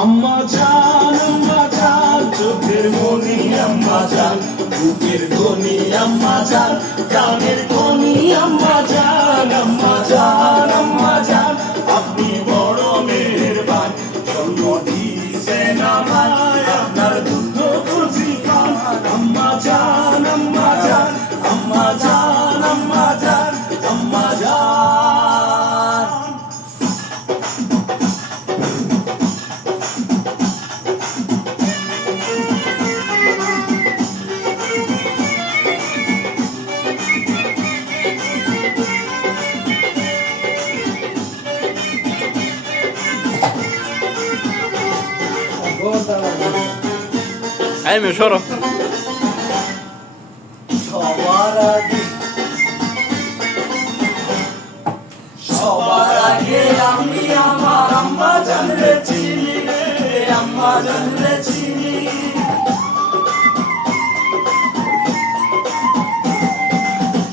আম্মা জান চোখের মনি আম্মা জান বুকের ধনি আম্মা জান প্রাণের ধনি আম্মা জান আপনি বড় মেহেরবান জন্ম দিয়েছেন আমায় আপনার দুধ খুঁজি পান আম্মা জান আম্মা জান আম্মা জান আম্মা জান আম্মা জান Ay, me lloro. সবার আগে আমি আমার আম্মা জানরে চিনি রে আম্মা জানরে চিনি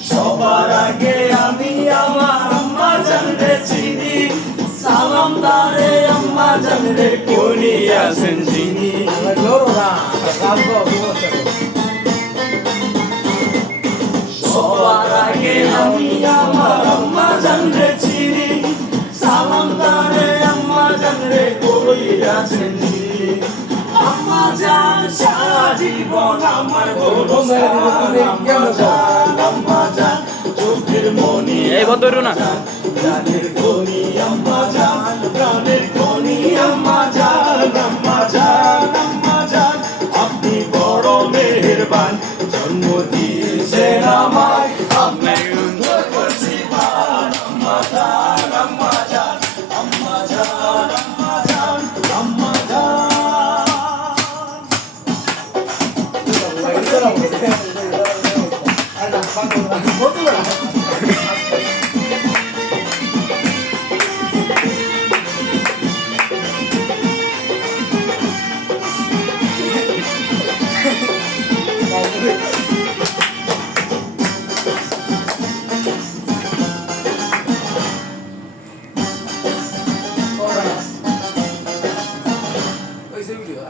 সবার আগে আমি আমার আম্মা জানরে চিনি সালাম দারে আম্মা জানরে কোনি আছেন চিনি সবার আগে আমি আমার আম্মা জানরে চিনি সালাম দারে আম্মা জানরে কোনি আছেন চিনি আম্মা জান সারা জীবন আমার আম্মা জান চোখের মনি এই বদরু না প্রাণের ধনি আম্মা জান প্রাণের ধনি আম্মা জান আপনি বড় মেহেরবান জন্ম দিয়েছেন আমায় আপনার সুন্দর করছি পান আম্মা জান আম্মা জান আম্মা জান আম্মা জান আম্মা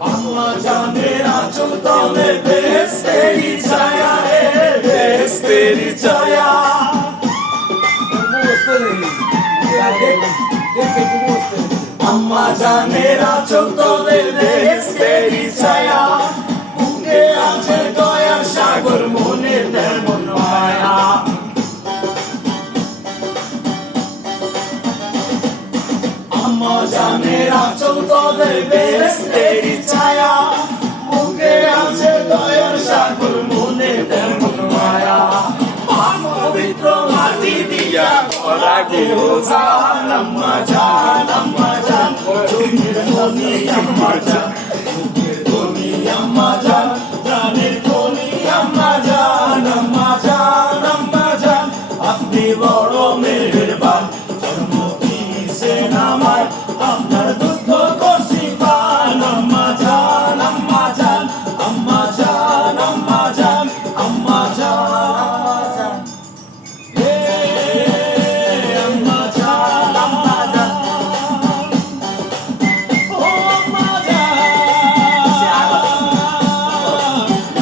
আম্মা জানের আঁচল তলে বেহেশতেরি ছায়া রে বেহেশতেরি ছায়া আম্মা জানের আঁচল তলে বেহেশতেরি ছায়া বুকে আছে দয়ার সাগর মনে তেমন মায়া আম্মা জানের আঁচল তলে বেহেশতেরি ছায়া বুকে আছে দয়ার সাগর মনে তেমন মায়া পবিত্র মাটি দিয়া করা গোসান আম্মা জান চোখের ধনি আম্মা জান বুকের ধনি আম্মা জান প্রাণের ধনি আম্মা জান আপনি বড় মেহেরবান জন্ম দিয়েছেন আমায় আপনার দুঃখ করছি পান আম্মা জান আম্মা জান আম্মা জান আম্মা জান আম্মা জান